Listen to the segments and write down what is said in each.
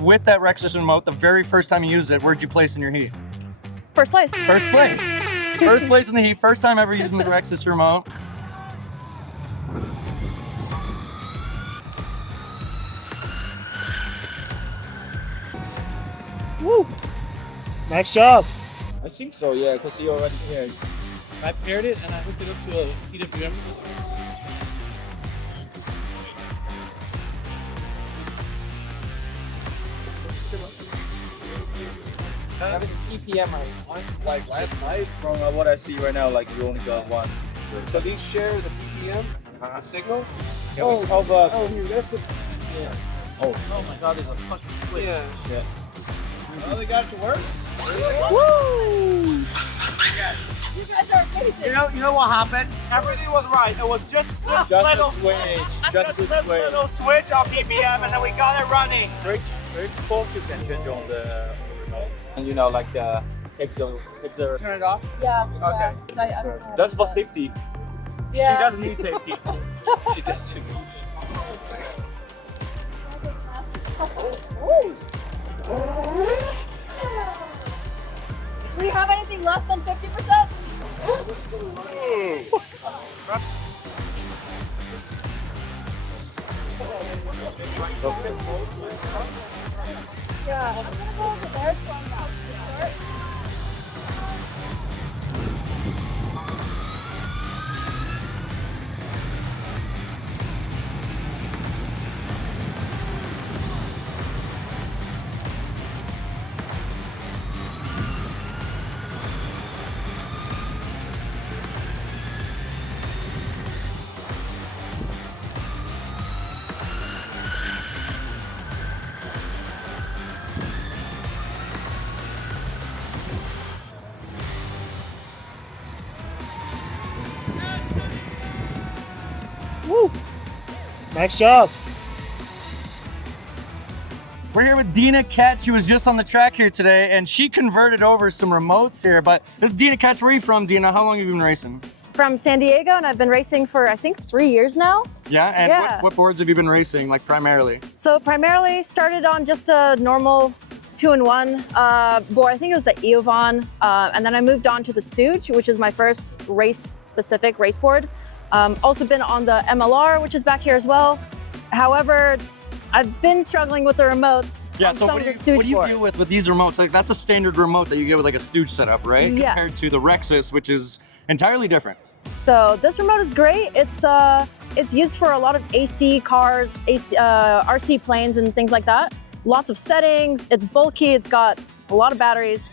With that Rexus remote, the very first time you used it, where'd you place in your heat? First place. First place. First place in the heat. First time ever using the Rexus remote. Woo! Nice job. I think so, yeah, because he already paired. I paired it and I hooked it up to a PWM. Have it EPM right? Like last night, from what I see right now, like we only got one. So these share the PPM, the signal. Oh, here, that's the. Yeah. Oh my God, there's a fucking switch. Yeah. Oh, they got it to work. Woo! You guys are amazing. You know what happened? Everything was right. It was just this little switch. Just this little switch on BPM, and then we got it running. Very close you can change on the remote. And you know, like the if the Turn it off. Yeah. Okay. Yeah. I don't know. that's for safety. Yeah. She doesn't need safety. She doesn't need. Do we have anything less than 50%? Yeah, I'm gonna go over there so I'm not too short. Woo! Nice job. We're here with Dina Ketch. She was just on the track here today, and she converted over some remotes here. But this is Dina Ketch. Where are you from, Dina? How long have you been racing? From San Diego, and I've been racing for I think 3 years now. Yeah, and Yeah. What boards have you been racing, like primarily? So primarily started on just a normal 2-in-1 board. I think it was the Eovon, and then I moved on to the Stooge, which is my first race-specific race board. Also been on the MLR, which is back here as well. However, I've been struggling with the remotes on So some what of the do Stooge you boards. do with these remotes? Like that's a standard remote that you get with like a Stooge setup, right? Yes. Compared to the Rexus, which is entirely different. So this remote is great. It's used for a lot of AC cars, RC planes and things like that. Lots of settings, it's bulky, it's got a lot of batteries.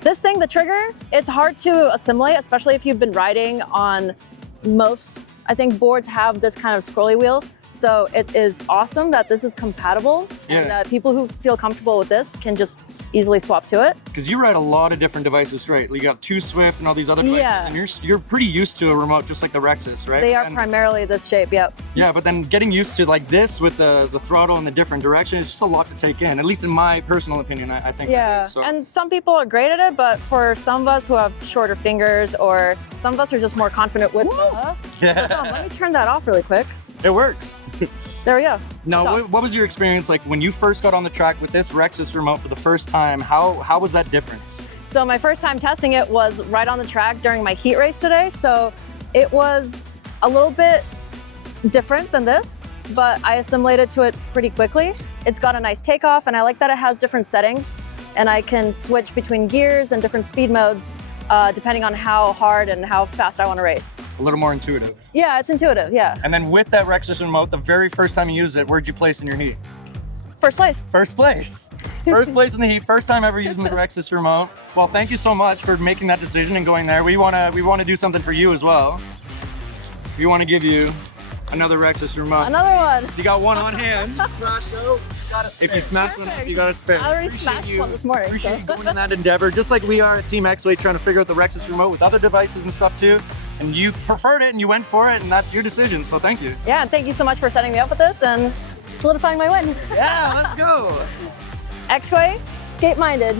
This thing, the trigger, it's hard to assimilate, especially if you've been riding on most, I think boards have this kind of scrolly wheel. So it is awesome that this is compatible and that people who feel comfortable with this can just easily swap to it. Because you ride a lot of different devices straight. You got 2Swift and all these other devices, and you're pretty used to a remote just like the Rexus, right? They are primarily this shape, yep. Yeah, but then getting used to like this with the throttle in the different direction, it's just a lot to take in, at least in my personal opinion, I think. Yeah, that is, so. and some people are great at it, but for some of us who have shorter fingers or some of us are just more confident with Yeah. Hold on, let me turn that off really quick. It works. There we go. Now, what was your experience like when you first got on the track with this Rexus remote for the first time? How was that difference? So my first time testing it was right on the track during my heat race today. So it was a little bit different than this, but I assimilated to it pretty quickly. It's got a nice takeoff, and I like that it has different settings, and I can switch between gears and different speed modes depending on how hard and how fast I want to race. A little more intuitive. Yeah, it's intuitive, yeah. And then with that Rexus remote, the very first time you used it, where'd you place in your heat? First place. First place. First place in the heat, first time ever using the Rexus remote. Well, thank you so much for making that decision and going there. We wanna do something for you as well. We want to give you another Rexus remote. Another one. You got one on hand. If you smash one, you got to spin. I already smashed one this morning. Appreciate you going in that endeavor, just like we are at Team Exway trying to figure out the Rexus remote with other devices and stuff too. And you preferred it and you went for it, and that's your decision, so thank you. Yeah, and thank you so much for setting me up with this and solidifying my win. Yeah, let's go. Exway, skate-minded.